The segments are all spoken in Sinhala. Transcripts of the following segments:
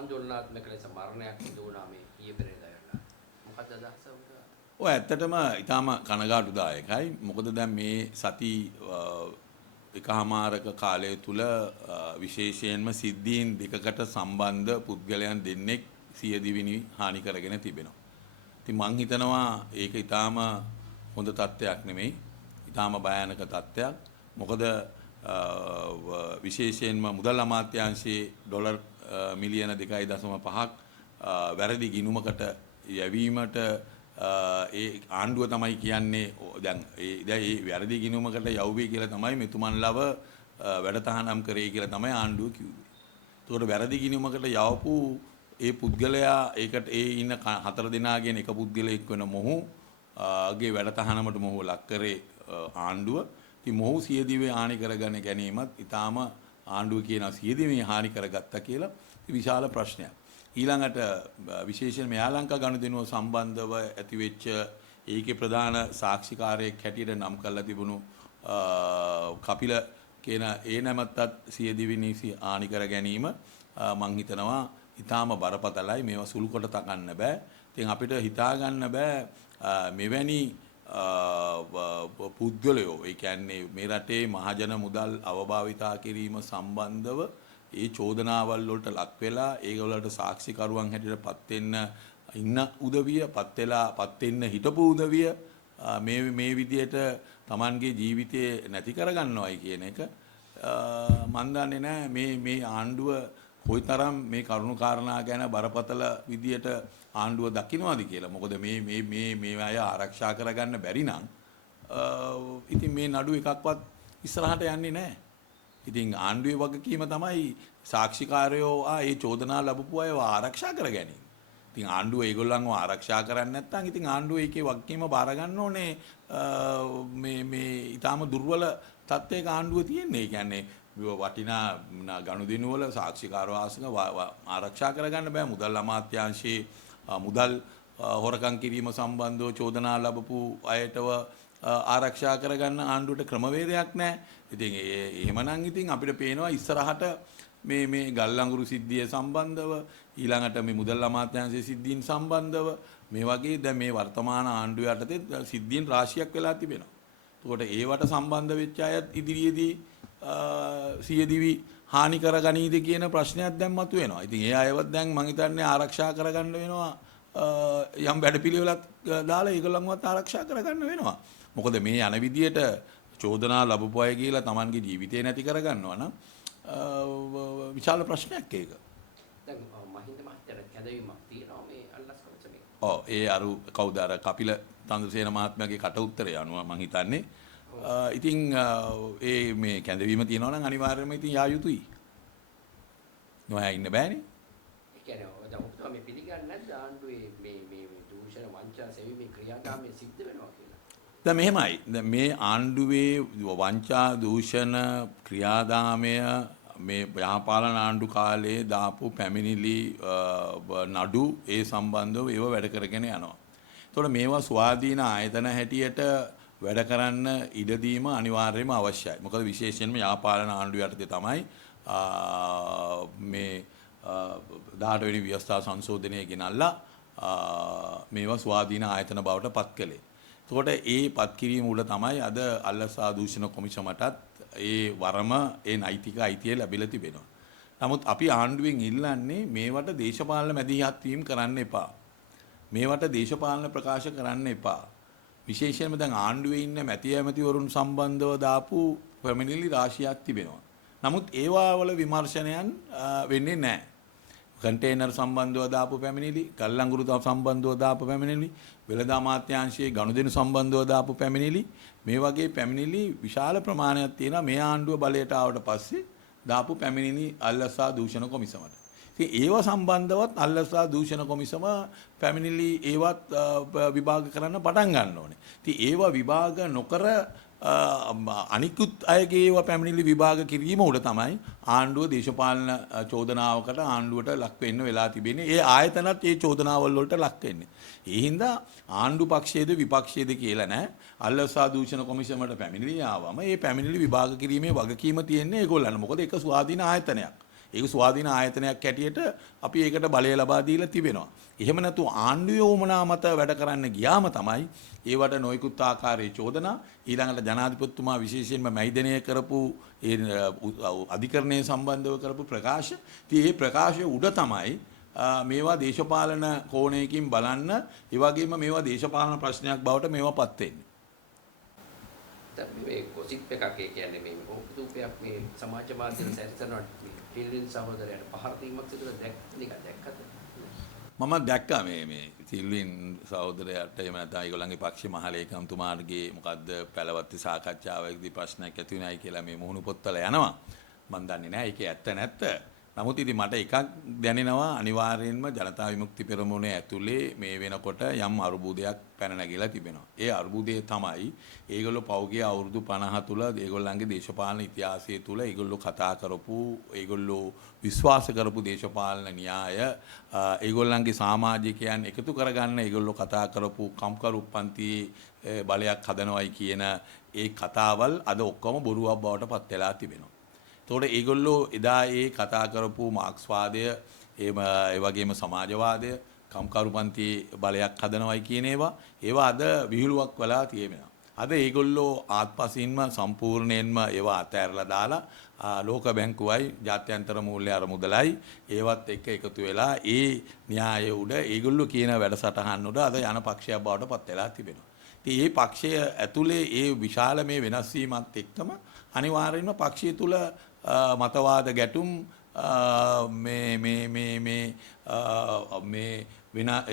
ආందోලනාත්මක ලෙස මරණයක් සිදු වුණා මේ ඊයේ පෙරේදා වෙලා. මොකක්ද අදහස උන්ට? ඔය ඇත්තටම ඊටාම කනගාටුදායකයි. මොකද දැන් මේ සති එකහමාරක කාලය තුල විශේෂයෙන්ම සිද්ධීන් දෙකකට සම්බන්ධ පුද්ගලයන් දෙන්නෙක් සියදිවිනි හානි කරගෙන තිබෙනවා. ඉතින් මං හිතනවා ඒක ඊටාම හොඳ තත්ත්වයක් නෙමෙයි. ඊටාම භයානක තත්ත්වයක්. මොකද විශේෂයෙන්ම මුදල් අමාත්‍යාංශයේ ඩොලර් මිලියන 2.5ක් වැරදි ගිණුමකට යැවීමට ඒ ආණ්ඩුව තමයි කියන්නේ දැන් ඒ වැරදි ගිණුමකට යවුවේ කියලා තමයි මෙතුමන්ලව වැඩතහනම් කරේ කියලා තමයි ආණ්ඩුව කිව්වේ. ඒකට වැරදි ගිණුමකට යවපු ඒ පුද්ගලයා ඒකට ඒ ඉන්න 4 දෙනාගෙන් එක පුද්ගලයෙක් වෙන මොහුගේ වැඩතහනමට මොහු ලක් කරේ ආණ්ඩුව. ඉතින් මොහු සියදිවේ හානි කරගෙන ගැනීමත් ඊටාම ආණ්ඩුව කියන සියදිවේ හානි කරගත්තා කියලා විශාල ප්‍රශ්නයක්. ඊළඟට විශේෂයෙන් මේ යාලංකා ගනුදෙනුව සම්බන්ධව ඇතිවෙච්ච ඒකේ ප්‍රධාන සාක්ෂිකාරයෙක් හැටියට නම් කරලා තිබුණු කපිල කියන ඒ නැමැත්තත් සියදිවිනි හානි කර ගැනීම මං හිතනවා ඊටාම බරපතලයි. මේවා සුළු කොට තකන්න බෑ. ඉතින් අපිට හිතා ගන්න බෑ මෙවැනි පුද්ගලයෝ ඒ කියන්නේ මේ රටේ මහජන මුදල් අවභාවිතා කිරීම සම්බන්ධව ඒ චෝදනාවල් වලට ලක් වෙලා ඒගොල්ලන්ට සාක්ෂිකරුවන් හැටියට පත් වෙන්න ඉන්න උදවිය පත් වෙන්න හිටපු උදවිය මේ විදියට Tamanගේ ජීවිතේ නැති කරගන්නවයි කියන එක මන් දන්නේ නැහැ මේ ආණ්ඩුව කොයිතරම් මේ කරුණු කාරණා ගැන බරපතල විදියට ආණ්ඩුව දකින්නවාද කියලා. මොකද මේ අය ආරක්ෂා කරගන්න බැරි නම් ඉතින් මේ නඩු එකක්වත් ඉස්සරහට යන්නේ නැහැ. ඉතින් ආණ්ඩුවේ වගකීම තමයි සාක්ෂිකාරයෝ ඒ චෝදනා ලැබපු අයව ආරක්ෂා කර ගැනීම. ඉතින් ආණ්ඩුව ඒගොල්ලන්ව ආරක්ෂා කරන්නේ නැත්නම් ඉතින් ආණ්ඩුව ඒකේ වගකීම බාර ගන්න ඕනේ. මේ ඊටාම දුර්වල තත්ත්වයක ආණ්ඩුව තියෙන්නේ. ඒ කියන්නේ වටිනා ගනුදෙනු වල සාක්ෂිකාරව ආරක්ෂා කරගන්න බෑ. මුදල් අමාත්‍යාංශයේ මුදල් හොරකම් කිරීම සම්බන්ධව චෝදනා ලැබපු අයටව ආරක්ෂා කරගන්න ආණ්ඩුවට ක්‍රමවේදයක් නැහැ. ඉතින් එහෙමනම් ඉතින් අපිට පේනවා ඉස්සරහට මේ ගල්ලංගුරු සිද්ධිය සම්බන්ධව ඊළඟට මේ මුදල් අමාත්‍යාංශයේ සිද්ධීන් සම්බන්ධව මේ වගේ දැන් මේ වර්තමාන ආණ්ඩුව යටතේ සිද්ධීන් රාශියක් වෙලා තිබෙනවා. එතකොට ඒවට සම්බන්ධ වෙච්ච අයත් ඉදිරියේදී සියදිවි හානි කරගනීද කියන ප්‍රශ්නයක් දැන් මතුවෙනවා. ඉතින් ඒ අයවත් දැන් මං හිතන්නේ ආරක්ෂා කරගන්න වෙනවා. යම් වැඩපිළිවෙලක් දාලා ඒගොල්ලන්වත් ආරක්ෂා කරගන්න වෙනවා. මොකද මේ යන විදියට චෝදනා ලැබපු අය කියලා Tamanගේ ජීවිතේ නැති කරගන්නවා නම් විශාල ප්‍රශ්නයක් ඒක. දැන් මහින්ද මහත්තයාට කැදවීමක් තියෙනවා මේ අල්ලස් කොමිසමේ. ඔව් ඒ අරු කවුද අර කපිල තන්දුසේන මහත්මයාගේ කට උත්තරය අනුව මම හිතන්නේ. ඉතින් ඒ මේ කැඳවීම තියෙනවා නම් අනිවාර්යයෙන්ම ඉතින් යා යුතුයි. නොයා ඉන්න බෑනේ. ඒ කියන්නේ දැන් ඔක්කොම මේ පිළිගන්නේ නැද්ද ආණ්ඩුවේ මේ දූෂණ වංචා සෙවීමේ ක්‍රියාදාමයේ සිද්ධ වෙනවා කියලා? දැන් මෙහෙමයි. දැන් මේ ආණ්ඩුවේ වංචා දූෂණ ක්‍රියාදාමය මේ යහපාලන ආණ්ඩු කාලේ දාපු පැමිණිලි නඩු ඒ සම්බන්ධව ඒව වැඩ කරගෙන යනවා. එතකොට මේවා ස්වාධීන ආයතන හැටියට වැඩ කරන්න ඉඩ දීම අනිවාර්යයෙන්ම අවශ්‍යයි. මොකද විශේෂයෙන්ම යහපාලන ආණ්ඩුව යටතේ තමයි මේ 18 වෙනි ව්‍යවස්ථා සංශෝධනය ගෙනල්ලා මේවා ස්වාධීන ආයතන බවට පත් කළේ. එතකොට ඒ පත් කිරීම උඩ තමයි අද අල්ලසා දූෂණ කොමිසමටත් ඒ වරම ඒ නෛතික අයිතිය ලැබිලා තිබෙනවා. නමුත් අපි ආණ්ඩුවෙන් ඉල්ලන්නේ මේවට දේශපාලන මැදිහත් වීම කරන්න එපා. මේවට දේශපාලන ප්‍රකාශ කරන්න එපා. විශේෂයෙන්ම දැන් ආණ්ඩුවේ ඉන්න මැති ඇමතිවරුන් සම්බන්ධව දාපු පැමිණිලි රාශියක් තිබෙනවා. නමුත් ඒවා වල විමර්ශනයන් වෙන්නේ නැහැ. කන්ටේනර් සම්බන්ධව දාපු පැමිණිලි, ගල්ලංගුරු සම්බන්ධව දාපු පැමිණිලි, වෙළඳ අමාත්‍යාංශයේ ගනුදෙනු සම්බන්ධව දාපු පැමිණිලි මේ වගේ පැමිණිලි විශාල ප්‍රමාණයක් තියෙනවා මේ ආණ්ඩුව බලයට ආවට පස්සේ දාපු පැමිණිලි අල්ලසා දූෂණ කොමිසමට. ඉතින් ඒව සම්බන්ධවත් අල්ලසා දූෂණ කොමිසම පැමිණිලි ඒවත් විභාග කරන්න පටන් ගන්න ඕනේ. ඉතින් ඒව විභාග නොකර අනිකුත් අයගේ ඒවා පැමිණිලි විභාග කිරීම උඩ තමයි ආණ්ඩුව දේශපාලන චෝදනාවකට ආණ්ඩුවට ලක් වෙන්න වෙලා තිබෙන්නේ. ඒ ආයතනත් ඒ චෝදනාවල් වලට ලක් වෙන්නේ. ඒ හින්දා ආණ්ඩු පක්ෂයේද විපක්ෂයේද කියලා නැහැ. අල්ලසා දූෂණ කොමිසමට පැමිණිලි ආවම ඒ පැමිණිලි විභාග කිරීමේ වගකීම තියෙන්නේ ඒගොල්ලන්ට. මොකද ඒක ස්වාධීන ආයතනයක්. ඒක ස්වාධීන ආයතනයක් හැටියට අපි ඒකට බලය ලබා දීලා තිබෙනවා. එහෙම නැතු ආණ්ඩුවේ වමනා මත වැඩ කරන්න ගියාම තමයි ඒවට නොයෙකුත් ආකාරයේ චෝදනා ඊළඟට ජනාධිපතිතුමා විශේෂයෙන්ම මැයිදනය කරපු ඒ අධිකරණය සම්බන්ධව කරපු ප්‍රකාශ. ඉතින් මේ ප්‍රකාශය උඩ තමයි මේවා දේශපාලන කෝණයකින් බලන්න ඒ වගේම මේවා දේශපාලන ප්‍රශ්නයක් බවට මේවා පත් වෙන්නේ. දැන් මේ ගොසිප් එකක් කියන්නේ මේ ඕපදූපයක් මේ සමාජ මාධ්‍යෙන් සැරිසරනවා ටිල්වින් සහෝදරයාට පහර දීමක් සිදුවලා දැක්කද? මම දැක්කා මේ සිල්වින් සහෝදරයාට එහෙම නැත්නම් ඒගොල්ලන්ගේ පක්ෂ මහලේකම්තුමාගේ මොකද්ද පැලවත්ති සාකච්ඡාවකදී ප්‍රශ්නයක් ඇති වුණායි කියලා මේ මුහුණු පොත්වල යනවා. මම දන්නේ නැහැ ඒකේ ඇත්ත නැත්ත. නමුත් ඉතින් මට එකක් දැනෙනවා අනිවාර්යයෙන්ම ජනතා විමුක්ති පෙරමුණේ ඇතුලේ මේ වෙනකොට යම් අරුබුදයක් පැන නැගිලා තිබෙනවා. ඒ අරුබුදය තමයි ඒගොල්ලෝ පෞගිය අවුරුදු 50 තුල ඒගොල්ලන්ගේ දේශපාලන ඉතිහාසය තුල ඒගොල්ලෝ කතා කරපු ඒගොල්ලෝ විශ්වාස කරපු දේශපාලන න්‍යාය ඒගොල්ලන්ගේ සමාජිකයන් එකතු කරගන්න ඒගොල්ලෝ කතා කරපු කම්කරුප්පන්තියේ බලයක් හදනවයි කියන ඒ කතාවල් අද ඔක්කොම බොරුවක් බවට පත් වෙලා තිබෙනවා. එතකොට ඒගොල්ලෝ එදා ඒ කතා කරපු මාක්ස්වාදය ඒ වගේම සමාජවාදය කම්කරුපන්ති බලයක් හදනවයි කියන ඒවා අද විහිළුවක් වෙලා තියෙනවා. අද ඒගොල්ලෝ ආත්පසින්ම සම්පූර්ණයෙන්ම ඒවා අතහැරලා දාලා ලෝක බැංකුවයි ජාත්‍යන්තර මූල්‍ය අරමුදලයි ඒවත් එක්ක එකතු වෙලා ඒ න්‍යාය උඩ ඒගොල්ලෝ කියන වැඩසටහන් උඩ අද යන පක්ෂයක් බවට පත් වෙලා තිබෙනවා. ඉතින් මේ පක්ෂය ඇතුලේ ඒ විශාල මේ වෙනස් වීමත් එක්කම අනිවාර්යයෙන්ම පක්ෂය තුල මතවාද ගැටුම්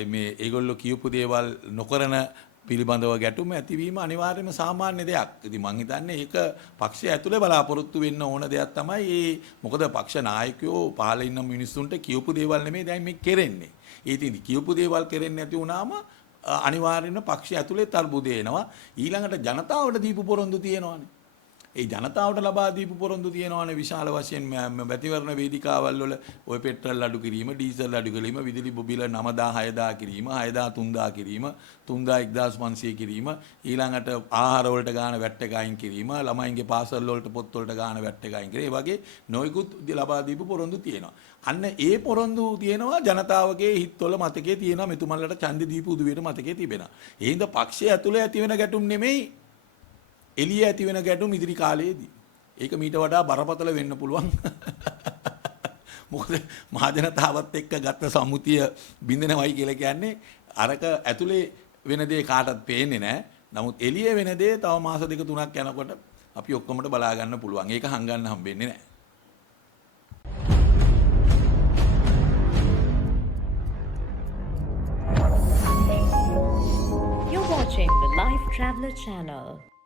මේ ඒගොල්ලෝ කියපු දේවල් නොකරන පිළිබඳව ගැටුම් ඇතිවීම අනිවාර්යයෙන්ම සාමාන්‍ය දෙයක්. ඉතින් මම හිතන්නේ ඒක පක්ෂය ඇතුලේ බලාපොරොත්තු වෙන්න ඕන දෙයක් තමයි මොකද පක්ෂ නායකයෝ පහළ ඉන්න මිනිස්සුන්ට කියපු දේවල් නෙමෙයි දැන් මේ කෙරෙන්නේ. ඒ ඉතින් කියපු දේවල් කෙරෙන්නේ නැති වුණාම අනිවාර්යයෙන්ම පක්ෂය ඇතුලේ තර්බුදේ එනවා. ඊළඟට ජනතාවට දීපු පොරොන්දු තියෙනවානේ. ඒ ජනතාවට ලබා දීපු පොරොන්දු තියෙනවානේ විශාල වශයෙන් මැතිවරණ වේදිකාවල් වල ඔය පෙට්‍රල් අඩු කිරීම, ඩීසල් අඩු කිරීම, විදුලි බිල 9000 කිරීම, 6000 කිරීම, 3000 කිරීම, ඊළඟට ආහාර වලට ගාන වැට් එක අයින් කිරීම, ළමයින්ගේ පාසල් වලට පොත් වලට ගාන වැට් එක අයින් කිරීම. ඒ වගේ නොයෙකුත් ලබා දීපු පොරොන්දු තියෙනවා. අන්න ඒ පොරොන්දු තියෙනවා ජනතාවගේ හිතවල මතකයේ තියෙනවා මෙතුමන්ලට ඡන්දෙ දීපු උදවියට මතකයේ තිබෙනවා. ඒ හින්දා පක්ෂය ඇතුලේ ඇති වෙන ගැටුම් නෙමෙයි එළිය ඇති වෙන ගැටුම් ඉදිරි කාලයේදී. ඒක මීට වඩා බරපතල වෙන්න පුළුවන්. මොකද මහජනතාවත් එක්ක ගත්ත සම්මුතිය බින්දනවයි කියලා කියන්නේ අරක ඇතුලේ වෙන දේ කාටවත් පේන්නේ නැහැ. නමුත් එළිය වෙන දේ තව මාස දෙක තුනක් යනකොට අපි ඔක්කොමට බලා ගන්න පුළුවන්. ඒක හංගන්න හම්බෙන්නේ නැහැ. You're watching the Life Traveler channel.